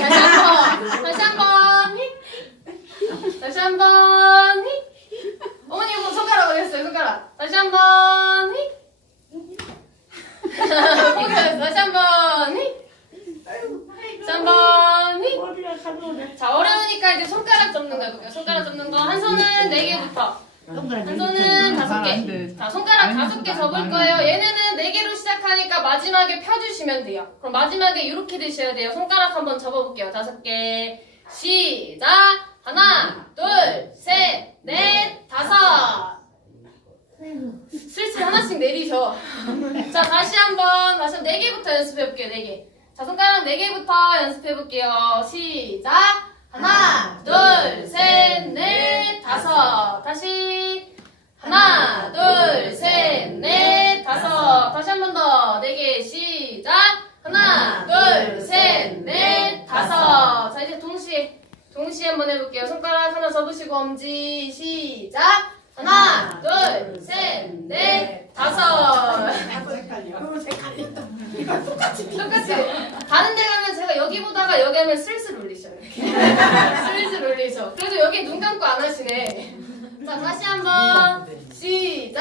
다시 한 번. 다시 한 번. 다시 한 번. 어머니 이거 손가락 어디 있어요 손가락 다시 한번. 다시 한 번. 다시 한 번. 머리가 가져오네. 자 어려우니까 이제 손가락 접는 거 해볼게요 손가락 접는 거. 한 손은 네 개부터. 한 손은 다섯 개. 자, 손가락 다섯 개 접을 거예요. 얘네는 네 개로 시작하니까 마지막에 펴주시면 돼요. 그럼 마지막에 이렇게 드셔야 돼요. 손가락 한번 접어볼게요. 다섯 개. 시작. 하나, 둘, 셋, 넷, 다섯. 슬슬 하나씩 내리셔. 자, 다시 한번, 다시 네 개부터 연습해볼게요. 네 개. 자, 손가락 네 개부터 연습해볼게요. 시작. 하나, 둘, 셋, 넷, 다섯. 다시. 하나, 둘, 셋, 넷, 다섯. 다시 한 번 더. 네 개, 시작. 하나, 둘, 셋, 넷, 다섯. 자, 이제 동시에, 동시에 한번 해볼게요. 손가락 하나 접으시고, 엄지, 시작. 하나, 둘, 셋, 넷, 다섯. 똑같이. 다른 데 가면 제가 여기 보다가 여기 하면 슬슬 울리셔요. 슬슬 울리셔. 그래도 여기 눈 감고 안 하시네. 자, 다시 한번. 시작.